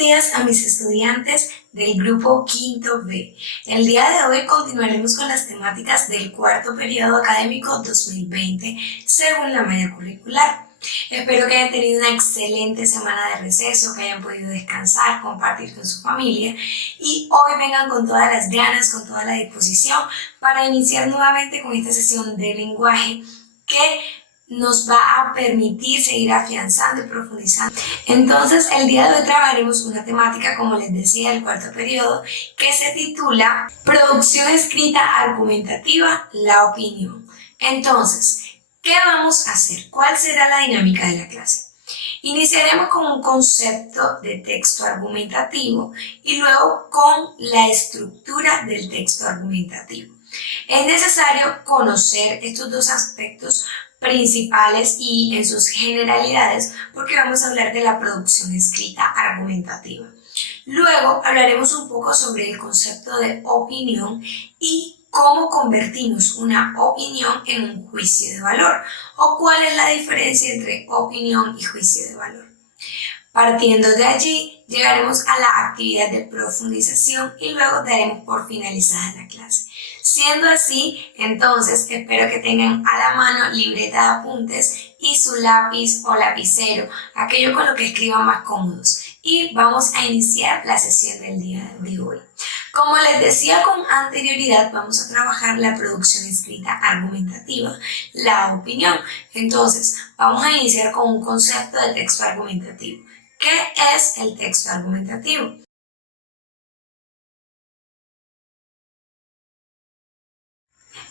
días a mis estudiantes del grupo Quinto B. El día de hoy continuaremos con las temáticas del cuarto periodo académico 2020 según la malla curricular. Espero que hayan tenido una excelente semana de receso, que hayan podido descansar, compartir con su familia y hoy vengan con todas las ganas, con toda la disposición para iniciar nuevamente con esta sesión de lenguaje que nos va a permitir seguir afianzando y profundizando. Entonces, el día de hoy trabajaremos una temática, como les decía, del cuarto periodo, que se titula Producción escrita argumentativa, la opinión. Entonces, ¿qué vamos a hacer? ¿Cuál será la dinámica de la clase? Iniciaremos con un concepto de texto argumentativo y luego con la estructura del texto argumentativo. Es necesario conocer estos dos aspectos principales y en sus generalidades porque vamos a hablar de la producción escrita argumentativa. Luego hablaremos un poco sobre el concepto de opinión y cómo convertimos una opinión en un juicio de valor o cuál es la diferencia entre opinión y juicio de valor. Partiendo de allí, llegaremos a la actividad de profundización y luego daremos por finalizada la clase. Siendo así, entonces espero que tengan a la mano libreta de apuntes y su lápiz o lapicero, aquello con lo que escriban más cómodos. Y vamos a iniciar la sesión del día de hoy. Como les decía con anterioridad, vamos a trabajar la producción escrita argumentativa, la opinión. Entonces, vamos a iniciar con un concepto de texto argumentativo. ¿Qué es el texto argumentativo?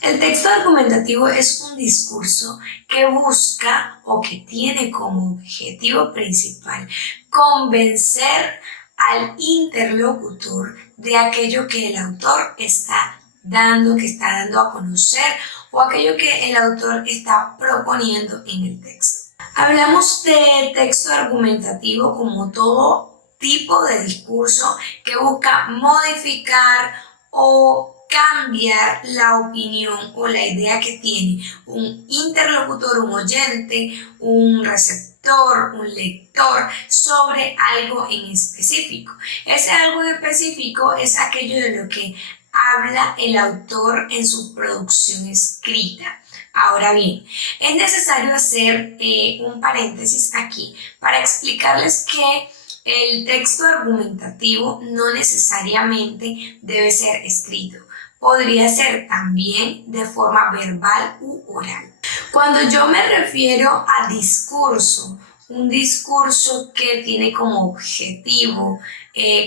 El texto argumentativo es un discurso que busca o que tiene como objetivo principal convencer al interlocutor de aquello que el autor está dando a conocer o aquello que el autor está proponiendo en el texto. Hablamos de texto argumentativo como todo tipo de discurso que busca modificar o cambiar la opinión o la idea que tiene un interlocutor, un oyente, un receptor, un lector sobre algo en específico. Ese algo en específico es aquello de lo que habla el autor en su producción escrita. Ahora bien, es necesario hacer un paréntesis aquí para explicarles que el texto argumentativo no necesariamente debe ser escrito. Podría ser también de forma verbal u oral. Cuando yo me refiero a discurso, un discurso que tiene como objetivo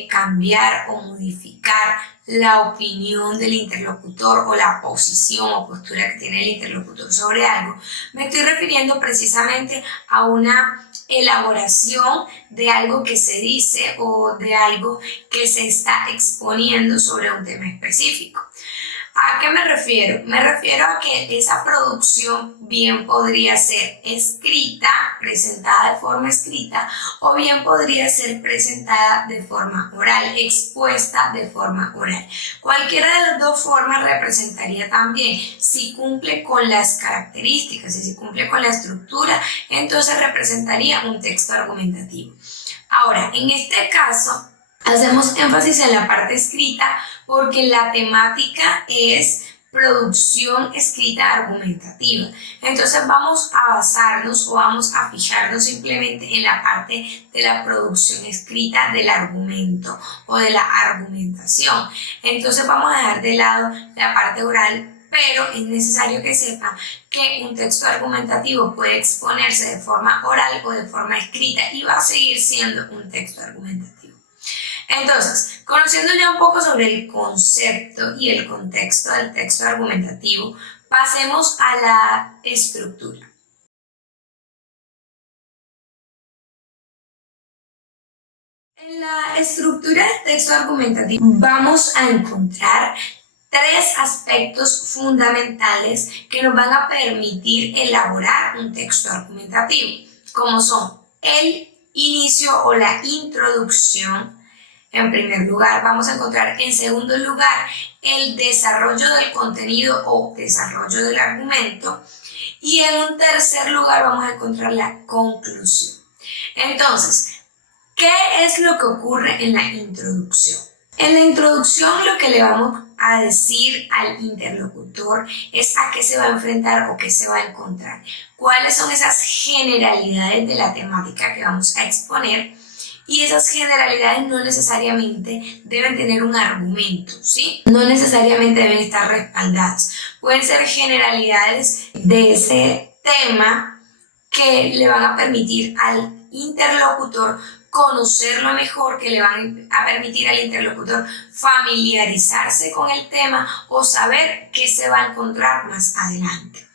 cambiar o modificar la opinión del interlocutor o la posición o postura que tiene el interlocutor sobre algo, me estoy refiriendo precisamente a una elaboración de algo que se dice o de algo que se está exponiendo sobre un tema específico. ¿A qué me refiero? Me refiero a que esa producción bien podría ser escrita, presentada de forma escrita, o bien podría ser presentada de forma oral, expuesta de forma oral. Cualquiera de las dos formas representaría también, si cumple con las características y si cumple con la estructura, entonces representaría un texto argumentativo. Ahora, en este caso, hacemos énfasis en la parte escrita porque la temática es producción escrita argumentativa. Entonces vamos a basarnos o vamos a fijarnos simplemente en la parte de la producción escrita del argumento o de la argumentación. Entonces vamos a dejar de lado la parte oral, pero es necesario que sepan que un texto argumentativo puede exponerse de forma oral o de forma escrita y va a seguir siendo un texto argumentativo. Entonces, conociendo ya un poco sobre el concepto y el contexto del texto argumentativo, pasemos a la estructura. En la estructura del texto argumentativo vamos a encontrar tres aspectos fundamentales que nos van a permitir elaborar un texto argumentativo, como son el inicio o la introducción. En primer lugar, vamos a encontrar en segundo lugar el desarrollo del contenido o desarrollo del argumento y en un tercer lugar vamos a encontrar la conclusión. Entonces, ¿qué ¿Qué es lo que ocurre en la introducción? En la introducción lo que le vamos a decir al interlocutor es a qué se va a enfrentar o qué se va a encontrar. ¿Cuáles son esas generalidades de la temática que vamos a exponer? Y esas generalidades no necesariamente deben tener un argumento, ¿sí? No necesariamente deben estar respaldadas. Pueden ser generalidades de ese tema que le van a permitir al interlocutor conocerlo mejor, que le van a permitir al interlocutor familiarizarse con el tema o saber qué se va a encontrar más adelante.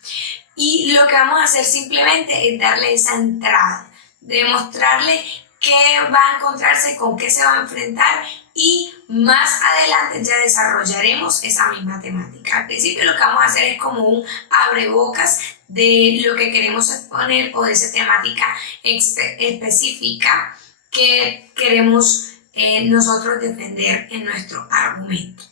Y lo que vamos a hacer simplemente es darle esa entrada, demostrarle qué va a encontrarse, con qué se va a enfrentar y más adelante ya desarrollaremos esa misma temática. Al principio lo que vamos a hacer es como un abrebocas de lo que queremos exponer o de esa temática específica que queremos nosotros defender en nuestro argumento.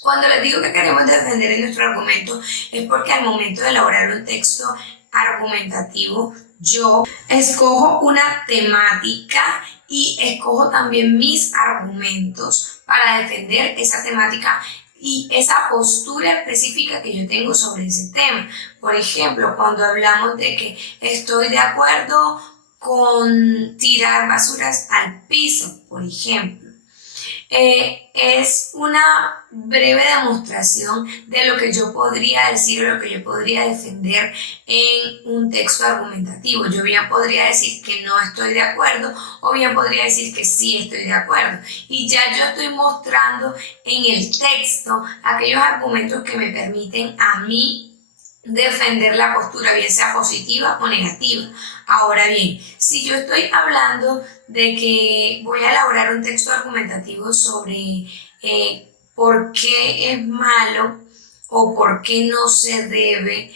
Cuando les digo que queremos defender en nuestro argumento es porque al momento de elaborar un texto argumentativo yo escojo una temática y escojo también mis argumentos para defender esa temática y esa postura específica que yo tengo sobre ese tema. Por ejemplo, cuando hablamos de que estoy de acuerdo con tirar basuras al piso, por ejemplo, es una breve demostración de lo que yo podría decir o lo que yo podría defender en un texto argumentativo. Yo bien podría decir que no estoy de acuerdo o bien podría decir que sí estoy de acuerdo. Y ya yo estoy mostrando en el texto aquellos argumentos que me permiten a mí defender la postura, bien sea positiva o negativa. Ahora bien, si yo estoy hablando de que voy a elaborar un texto argumentativo sobre por qué es malo o por qué no se debe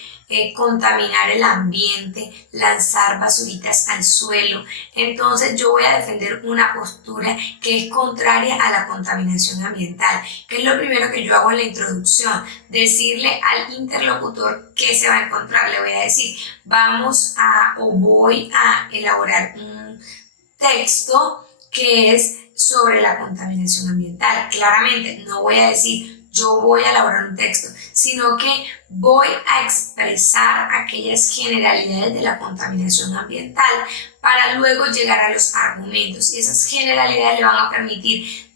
contaminar el ambiente, lanzar basuritas al suelo, entonces yo voy a defender una postura que es contraria a la contaminación ambiental, que es lo primero que yo hago en la introducción, decirle al interlocutor qué se va a encontrar. Le voy a decir, voy a elaborar un texto que es sobre la contaminación ambiental. Claramente no voy a decir yo voy a elaborar un texto, sino que voy a expresar aquellas generalidades de la contaminación ambiental para luego llegar a los argumentos, y esas generalidades le van a permitir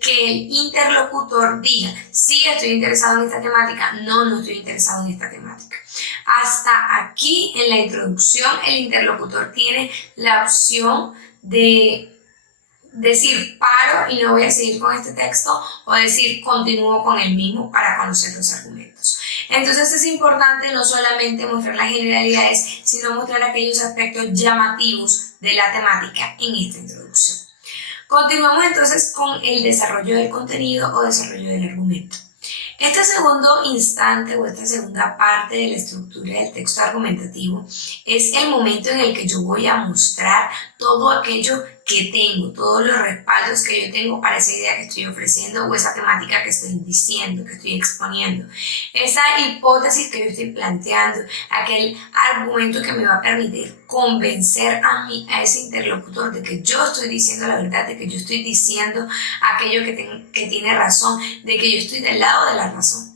que el interlocutor diga sí estoy interesado en esta temática, no estoy interesado en esta temática. Hasta aquí en la introducción el interlocutor tiene la opción de decir paro y no voy a seguir con este texto o decir continúo con el mismo para conocer los argumentos. Entonces es importante no solamente mostrar las generalidades, sino mostrar aquellos aspectos llamativos de la temática en esta introducción. Continuamos entonces con el desarrollo del contenido o desarrollo del argumento. Este segundo instante o esta segunda parte de la estructura del texto argumentativo es el momento en el que yo voy a mostrar todo aquello que tengo, todos los respaldos que yo tengo para esa idea que estoy ofreciendo o esa temática que estoy diciendo, que estoy exponiendo. Esa hipótesis que yo estoy planteando, aquel argumento que me va a permitir convencer a ese interlocutor de que yo estoy diciendo la verdad, de que yo estoy diciendo aquello que tiene razón, de que yo estoy del lado de la razón.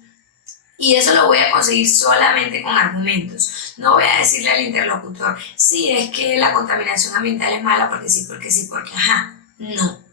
Y eso lo voy a conseguir solamente con argumentos. No voy a decirle al interlocutor, sí, es que la contaminación ambiental es mala porque sí, porque ajá. No.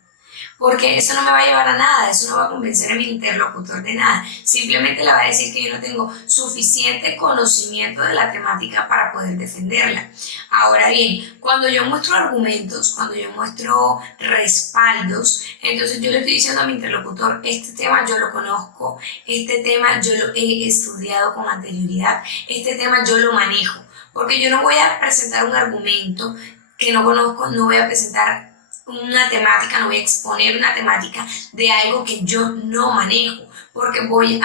Porque eso no me va a llevar a nada, eso no va a convencer a mi interlocutor de nada. Simplemente le va a decir que yo no tengo suficiente conocimiento de la temática para poder defenderla. Ahora bien, cuando yo muestro argumentos, cuando yo muestro respaldos, entonces yo le estoy diciendo a mi interlocutor, este tema yo lo conozco, este tema yo lo he estudiado con anterioridad, este tema yo lo manejo. Porque yo no voy a presentar un argumento que no conozco, no voy a presentar una temática, no voy a exponer una temática de algo que yo no manejo, porque voy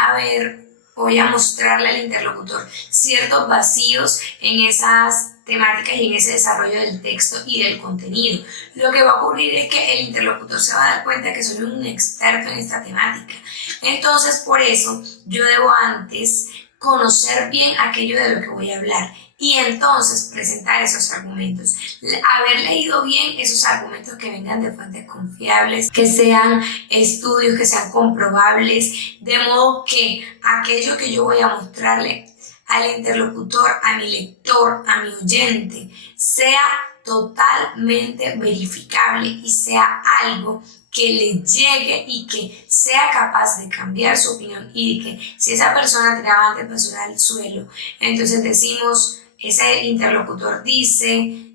a mostrarle al interlocutor ciertos vacíos en esas temáticas y en ese desarrollo del texto y del contenido. Lo que va a ocurrir es que el interlocutor se va a dar cuenta que soy un experto en esta temática. Entonces, por eso, yo debo antes conocer bien aquello de lo que voy a hablar y entonces presentar esos argumentos. Haber leído bien esos argumentos que vengan de fuentes confiables, que sean estudios, que sean comprobables, de modo que aquello que yo voy a mostrarle al interlocutor, a mi lector, a mi oyente, sea totalmente verificable y sea algo que le llegue y que sea capaz de cambiar su opinión y que si esa persona tiraba antepasura al suelo, entonces decimos, ese interlocutor dice,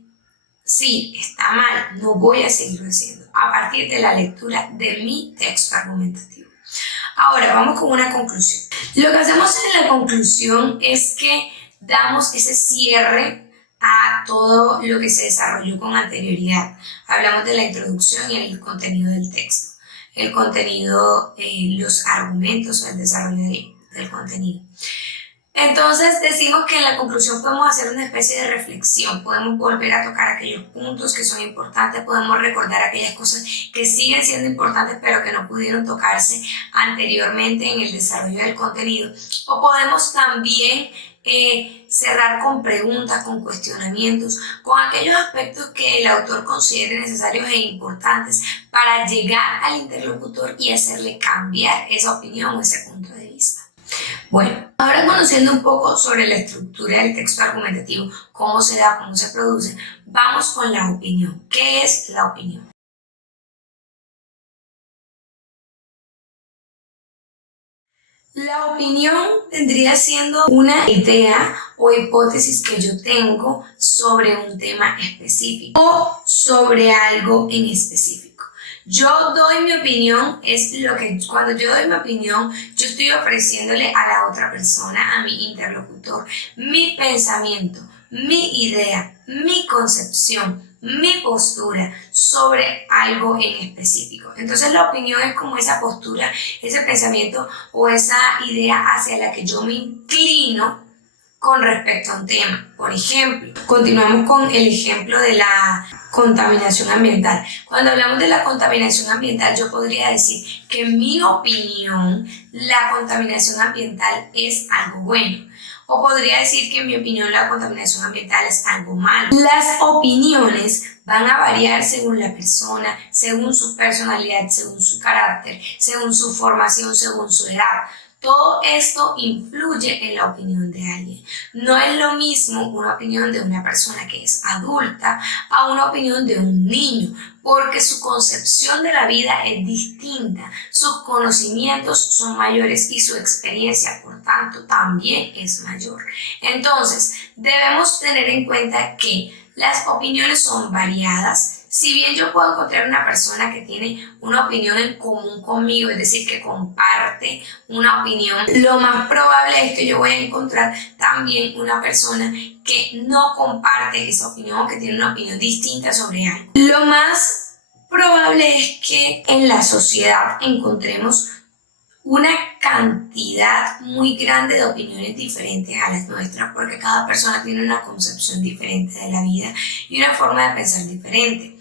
sí, está mal, no voy a seguirlo haciendo, a partir de la lectura de mi texto argumentativo. Ahora vamos con una conclusión. Lo que hacemos en la conclusión es que damos ese cierre a todo lo que se desarrolló con anterioridad. Hablamos de la introducción y el contenido del texto, el contenido, los argumentos o el desarrollo del contenido. Entonces decimos que en la conclusión podemos hacer una especie de reflexión, podemos volver a tocar aquellos puntos que son importantes, podemos recordar aquellas cosas que siguen siendo importantes pero que no pudieron tocarse anteriormente en el desarrollo del contenido, o podemos también cerrar con preguntas, con cuestionamientos, con aquellos aspectos que el autor considere necesarios e importantes para llegar al interlocutor y hacerle cambiar esa opinión o ese punto de vista. Bueno, ahora conociendo un poco sobre la estructura del texto argumentativo, cómo se da, cómo se produce, vamos con la opinión. ¿Qué es la opinión? La opinión vendría siendo una idea o hipótesis que yo tengo sobre un tema específico o sobre algo en específico. Yo doy mi opinión, cuando yo doy mi opinión, yo estoy ofreciéndole a la otra persona, a mi interlocutor, mi pensamiento, mi idea, mi concepción, mi postura sobre algo en específico. Entonces la opinión es como esa postura, ese pensamiento o esa idea hacia la que yo me inclino con respecto a un tema. Por ejemplo, continuamos con el ejemplo de la contaminación ambiental. Cuando hablamos de la contaminación ambiental, yo podría decir que en mi opinión, la contaminación ambiental es algo bueno. O podría decir que en mi opinión la contaminación ambiental es algo malo. Las opiniones van a variar según la persona, según su personalidad, según su carácter, según su formación, según su edad. Todo esto influye en la opinión de alguien. No es lo mismo una opinión de una persona que es adulta a una opinión de un niño, porque su concepción de la vida es distinta, sus conocimientos son mayores y su experiencia, por tanto, también es mayor. Entonces, debemos tener en cuenta que las opiniones son variadas. Si bien yo puedo encontrar una persona que tiene una opinión en común conmigo, es decir, que comparte una opinión, lo más probable es que yo voy a encontrar también una persona que no comparte esa opinión o que tiene una opinión distinta sobre algo. Lo más probable es que en la sociedad encontremos una cantidad muy grande de opiniones diferentes a las nuestras, porque cada persona tiene una concepción diferente de la vida y una forma de pensar diferente.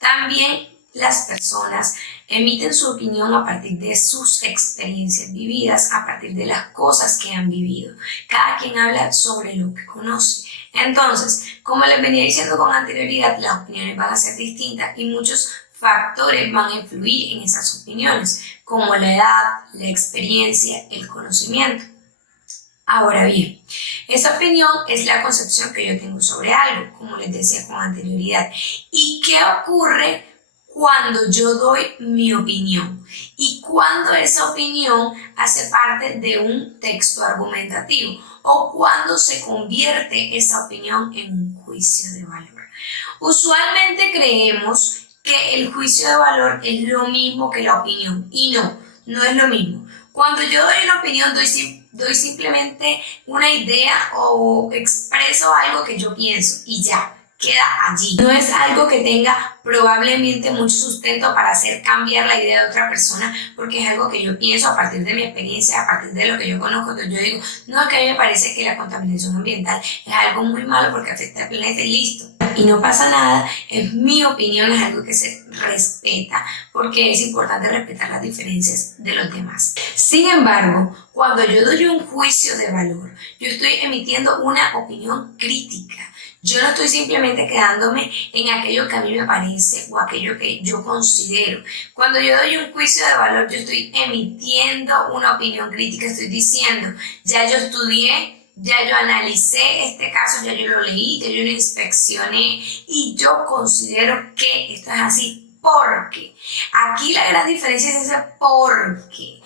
También las personas emiten su opinión a partir de sus experiencias vividas, a partir de las cosas que han vivido. Cada quien habla sobre lo que conoce. Entonces, como les venía diciendo con anterioridad, las opiniones van a ser distintas y muchos factores van a influir en esas opiniones, como la edad, la experiencia, el conocimiento. Ahora bien, esa opinión es la concepción que yo tengo sobre algo, como les decía con anterioridad. ¿Y qué ocurre cuando yo doy mi opinión? Y cuando esa opinión hace parte de un texto argumentativo o cuando se convierte esa opinión en un juicio de valor. Usualmente creemos que el juicio de valor es lo mismo que la opinión y no es lo mismo. Cuando yo doy una opinión, doy simplemente una idea o expreso algo que yo pienso y ya, queda allí. No es algo que tenga probablemente mucho sustento para hacer cambiar la idea de otra persona, porque es algo que yo pienso a partir de mi experiencia, a partir de lo que yo conozco. Entonces yo digo, no, es que a mí me parece que la contaminación ambiental es algo muy malo porque afecta al planeta y listo. y no pasa nada, es mi opinión, es algo que se respeta, porque es importante respetar las diferencias de los demás. Sin embargo, cuando yo doy un juicio de valor, yo estoy emitiendo una opinión crítica. Yo no estoy simplemente quedándome en aquello que a mí me parece o aquello que yo considero. Cuando yo doy un juicio de valor, yo estoy emitiendo una opinión crítica, estoy diciendo, ya yo estudié, ya yo analicé este caso, ya yo lo leí, ya yo lo inspeccioné y yo considero que esto es así. Porque aquí la gran diferencia es ese porque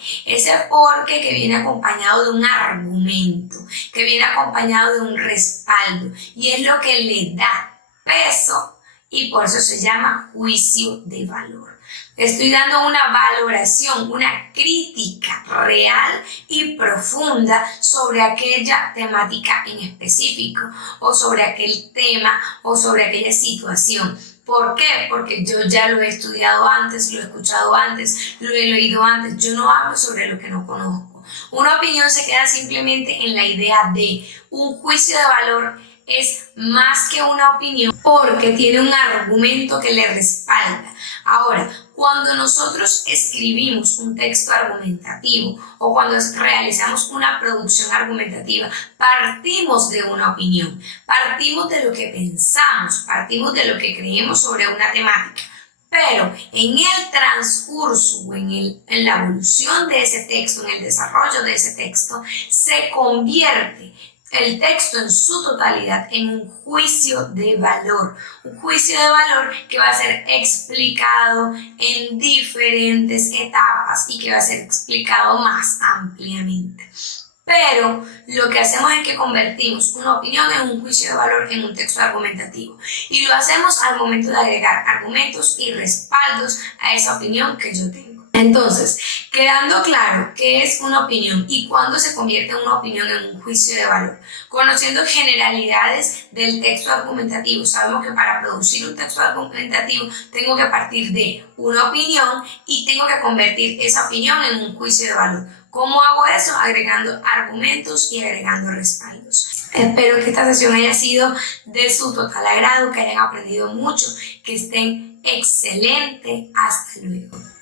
que viene acompañado de un argumento, que viene acompañado de un respaldo y es lo que le da peso y por eso se llama juicio de valor. Estoy dando una valoración, una crítica real y profunda sobre aquella temática en específico o sobre aquel tema o sobre aquella situación. ¿Por qué? Porque yo ya lo he estudiado antes, lo he escuchado antes, lo he leído antes. Yo no hablo sobre lo que no conozco. Una opinión se queda simplemente en la idea de un juicio de valor es más que una opinión porque tiene un argumento que le respalda. Ahora, cuando nosotros escribimos un texto argumentativo o cuando realizamos una producción argumentativa, partimos de una opinión, partimos de lo que pensamos, partimos de lo que creemos sobre una temática. Pero en el transcurso o en la evolución de ese texto, en el desarrollo de ese texto, se convierte el texto en su totalidad en un juicio de valor. Un juicio de valor que va a ser explicado en diferentes etapas y que va a ser explicado más ampliamente. Pero lo que hacemos es que convertimos una opinión en un juicio de valor en un texto argumentativo. Y lo hacemos al momento de agregar argumentos y respaldos a esa opinión que yo tengo. Entonces, quedando claro qué es una opinión y cuándo se convierte una opinión en un juicio de valor, conociendo generalidades del texto argumentativo, sabemos que para producir un texto argumentativo tengo que partir de una opinión y tengo que convertir esa opinión en un juicio de valor. ¿Cómo hago eso? Agregando argumentos y agregando respaldos. Espero que esta sesión haya sido de su total agrado, que hayan aprendido mucho, que estén excelentes. Hasta luego.